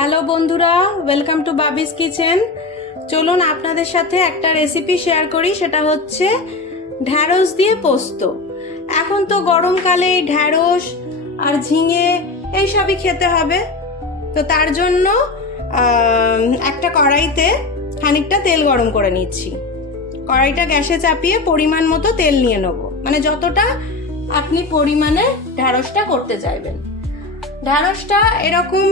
Hello বন্ধুরা, welcome to বাবিস kitchen. চলুন আপনাদের সাথে একটা রেসিপি শেয়ার করি, সেটা হচ্ছে ঢ্যাঁড়স দিয়ে পোস্ত। এখন তো গরমকালে ঢ্যাঁড়স আর ঝিঙে এইসবই খেতে হবে, তো তার জন্য একটা কড়াইতে খানিকটা তেল গরম করে নিচ্ছি। কড়াইটা গ্যাসে চাপিয়ে পরিমাণ মতো তেল নিয়ে নেবো, মানে যতটা আপনি পরিমাণে ঢ্যাঁড়সটা করতে চাইবেন। ঢ্যাঁড়সটা এরকম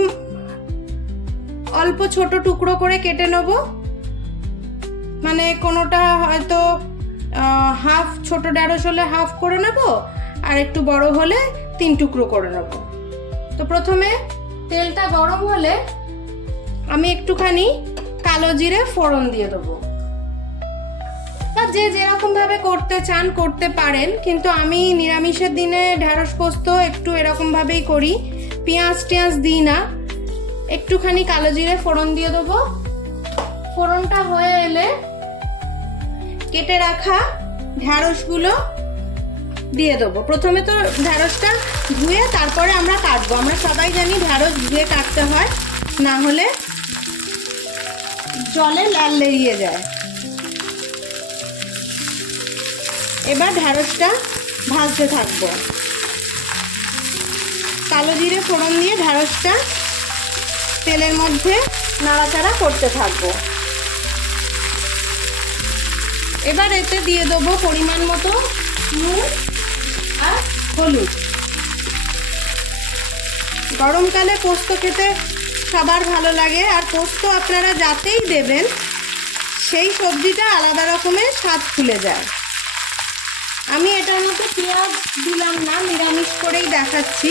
অল্প ছোট টুকরো করে কেটে নেব, মানে কোনোটা হয়তো হাফ, ছোট ঢ্যাঁড়স হলে হাফ করে নেব, আর একটু বড় হলে 3 টুকরো করে নেব। তো প্রথমে তেলটা গরম হলে আমি একটুখানি কালো জিরে ফোড়ন দিয়ে দেবো। বা যে যেরকম ভাবে করতে চান করতে পারেন, কিন্তু আমি নিরামিষের দিনে ঢ্যাঁড়স পোস্ত একটু এরকম ভাবেই করি, পেঁয়াজ টিয়াজ দিই না। একটুখানি কালো জিরে ফোড়ন দিয়ে দেবো। ফোড়নটা হয়ে এলে কেটে রাখা ঢ্যাঁড়সগুলো দিয়ে দেবো। প্রথমে তো ঢ্যাঁড়সটা ধুয়ে তারপরে আমরা কাটবো। আমরা সবাই জানি ঢ্যাঁড়স ধুয়ে কাটতে হয়, না হলে জলে লাল লেড়িয়ে যায়। এবার ঢ্যাঁড়সটা ভাজতে থাকবো। কালো জিরে ফোড়ন দিয়ে ঢ্যাঁড়সটা তেলের মধ্যে নাড়াচাড়া করতে থাকবো। এবার এতে দিয়ে দেবো পরিমাণ মতো নুন আর হলুদ। গরমকালে পোস্ত খেতে সবার ভালো লাগে, আর পোস্ত আপনারা যাতেই দেবেন সেই সবজিটা আলাদা রকমের স্বাদ খুলে যায়। আমি এটার মধ্যে পেঁয়াজ দিলাম না, নিরামিষ করেই দেখাচ্ছি।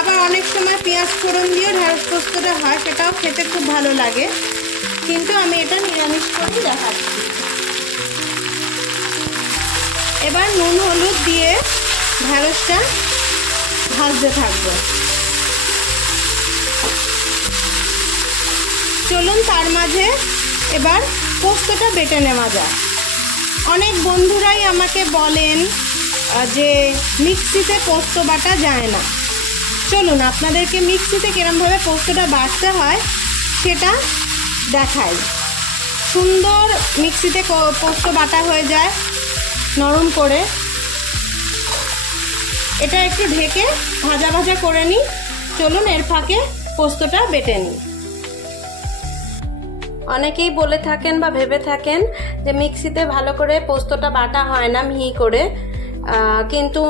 আবার অনেক সময় পেঁয়াজ ফোড়ন দিয়ে ঢ্যাঁড়স পোস্তটা হয়, সেটাও খেতে খুব ভালো লাগে, কিন্তু আমি এটা নিরামিষ করেই দেখাচ্ছি। এবার নুন হলুদ দিয়ে ঢ্যাঁড়সটা ভাজতে থাকবো। চলুন তার মাঝে এবার পোস্তটা বেটে নেওয়া যায়। অনেক বন্ধুরাই আমাকে বলেন যে মিক্সিতে পোস্ত বাটা যায় না। চলুন আপনাদেরকে মিক্সিতে কিরমভাবে পোস্তটা বাটতে হয় সেটা দেখাই। সুন্দর মিক্সিতে পোস্ত বাটা হয়ে যায় নরম করে। এটা একটু ঢেকে ভাজা ভাজা করে নিই। চলুন এর ফাঁকে পোস্তটা বেটে নিই। অনেকেই বলে থাকেন বা ভেবে থাকেন যে মিক্সিতে ভালো করে পোস্তটা বাটা হয় না মিহি করে, কিন্তু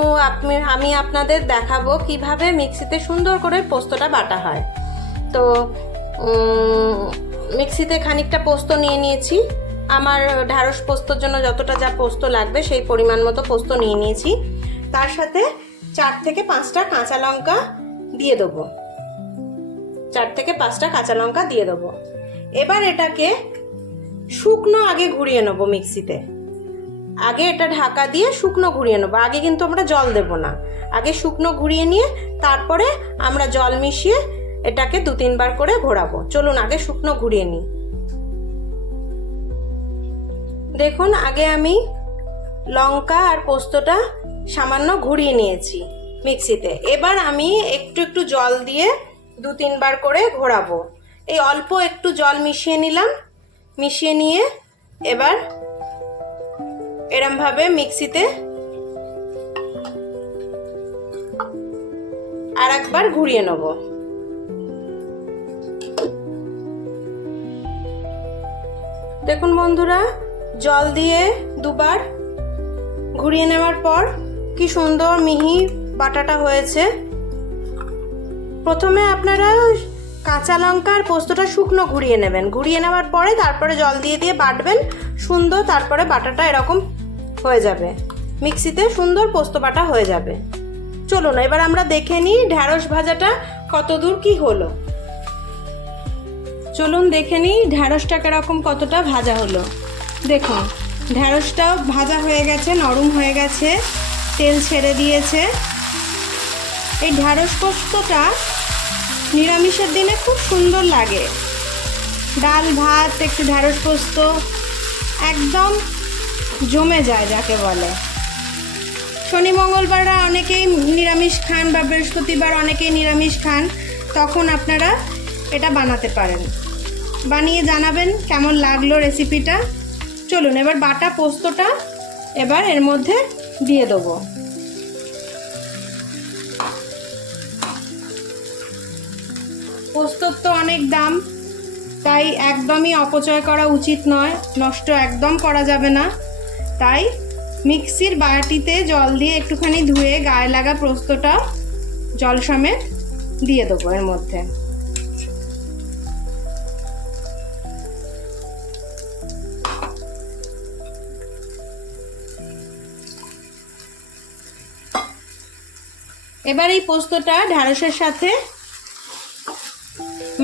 আমি আপনাদের দেখাবো কিভাবে মিক্সিতে সুন্দর করে পোস্তটা বাটা হয়। তো মিক্সিতে খানিকটা পোস্ত নিয়ে নিয়েছি। আমার ঢ্যাঁড়স পোস্তর জন্য যতটা যা পোস্ত লাগবে সেই পরিমাণ মতো পোস্ত নিয়ে নিয়েছি। তার সাথে 4 থেকে 5টা কাঁচা লঙ্কা দিয়ে দেবো। 4 থেকে 5টা কাঁচা লঙ্কা দিয়ে দেবো। এবার এটাকে শুকনো আগে ঘুরিয়ে নেবো মিক্সিতে। আগে এটা ঢাকা দিয়ে শুকনো ঘুরিয়ে নেবো। আগে কিন্তু আমরা জল দেব না, আগে শুকনো ঘুরিয়ে নিয়ে তারপরে আমরা জল মিশিয়ে এটাকে 2-3 বার করে ঘোরাবো। চলুন আগে শুকনো ঘুরিয়ে নিই। দেখুন আগে আমি লঙ্কা আর পোস্তটা সামান্য ঘুরিয়ে নিয়েছি মিক্সিতে। এবার আমি একটু একটু জল দিয়ে 2-3 বার করে ঘোরাবো। এই অল্প একটু জল মিশিয়ে নিলাম। মিশিয়ে নিয়ে এবার এরমভাবে মিক্সিতে আর একবার ঘুরিয়ে নেব। দেখুন বন্ধুরা, জল দিয়ে 2 বার ঘুরিয়ে নেওয়ার পর কি সুন্দর মিহি বাটাটা হয়েছে। প্রথমে আপনারা কাঁচা লঙ্কা আর পোস্তটা শুকনো ঘুরিয়ে নেবেন। ঘুরিয়ে নেওয়ার পরে তারপরে জল দিয়ে দিয়ে বাটবেন সুন্দর। তারপরে বাটাটা এরকম হয়ে যাবে, মিক্সিতে সুন্দর পোস্ত বাটা হয়ে যাবে। চলুন এবার আমরা দেখে নিই ঢ্যাঁড়স ভাজাটা কত দূর কি হলো। চলুন দেখে নিই ঢ্যাঁড়সটা কিরকম কতটা ভাজা হলো। দেখুন ঢ্যাঁড়সটাও ভাজা হয়ে গেছে, নরম হয়ে গেছে, তেল ছেড়ে দিয়েছে। এই ঢ্যাঁড়স পোস্তটা নিরামিষের দিনে খুব সুন্দর লাগে। ডাল ভাত একটু ঢ্যাঁড়স পোস্ত একদম জমে যায় যাকে বলে। শনি মঙ্গলবাররা অনেকেই নিরামিষ খান, বা বৃহস্পতিবার অনেকেই নিরামিষ খান, তখন আপনারা এটা বানাতে পারেন। বানিয়ে জানাবেন কেমন লাগলো রেসিপিটা। চলুন এবার বাটা পোস্তটা এবার এর মধ্যে দিয়ে দেবো। পোস্তর তো অনেক দাম, তাই একদমই অপচয় করা উচিত নয়, নষ্ট একদম করা যাবে না। তাই মিক্সির বাটিতে জল দিয়ে একটুখানি ধুয়ে গায়ে লাগা পোস্তটা জল সমেত দিয়ে দেবো এর মধ্যে। এবার এই পোস্তটা ঢ্যাঁড়সের সাথে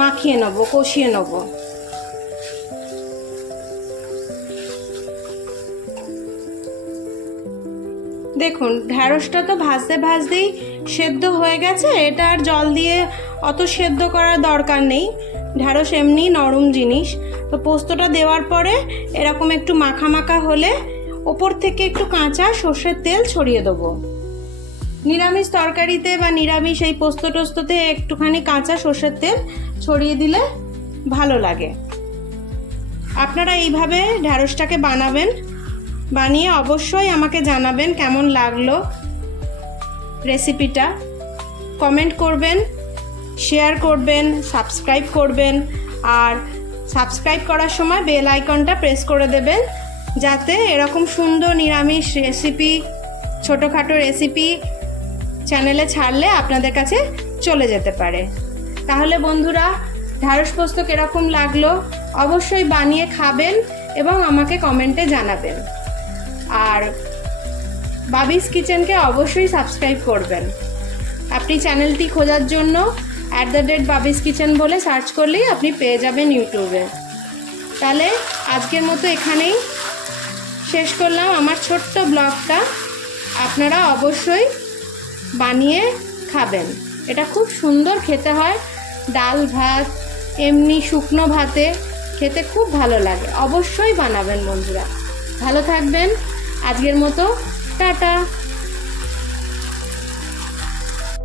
মাখিয়ে নেব, কষিয়ে নেব। দেখুন ঢ্যাঁড়সটা তো ভাজতে ভাজতেই সেদ্ধ হয়ে গেছে, এটা আর জল দিয়ে অত সেদ্ধ করার দরকার নেই, ঢ্যাঁড়স এমনি নরম জিনিস। তো পোস্তটা দেওয়ার পরে এরকম একটু মাখা মাখা হলে ওপর থেকে একটু কাঁচা সর্ষের তেল ছড়িয়ে দেবো। নিরামিষ তরকারিতে বা নিরামিষ এই পোস্ত টোস্ততে একটুখানি কাঁচা সর্ষের তেল ছড়িয়ে দিলে ভালো লাগে। আপনারা এইভাবে ঢ্যাঁড়সটাকে বানাবেন, বানিয়ে অবশ্যই আমাকে জানাবেন কেমন লাগলো রেসিপিটা। কমেন্ট করবেন, শেয়ার করবেন, সাবস্ক্রাইব করবেন, আর সাবস্ক্রাইব করার সময় বেল আইকনটা প্রেস করে দেবেন, যাতে এরকম সুন্দর নিরামিষ রেসিপি, ছোটোখাটো রেসিপি চ্যানেলে ছাড়লে আপনাদের কাছে চলে যেতে পারে। তাহলে বন্ধুরা, ঢ্যাঁড়স পোস্ত কীরকম লাগলো অবশ্যই বানিয়ে খাবেন এবং আমাকে কমেন্টে জানাবেন। আর বাবিস কিচেনকে অবশ্যই সাবস্ক্রাইব করবেন। আপনি চ্যানেলটি খোঁজার জন্য @বাবিস কিচেন বলে সার্চ করলেই আপনি পেয়ে যাবেন ইউটিউবে। তাহলে আজকের মতো এখানেই শেষ করলাম আমার ছোট্ট ব্লগটা। আপনারা অবশ্যই বানিয়ে খাবেন, এটা খুব সুন্দর খেতে হয়, ডাল ভাত এমনি শুকনো ভাতে খেতে খুব ভালো লাগে। অবশ্যই বানাবেন বন্ধুরা। ভালো থাকবেন, আজকের মতো টাটা।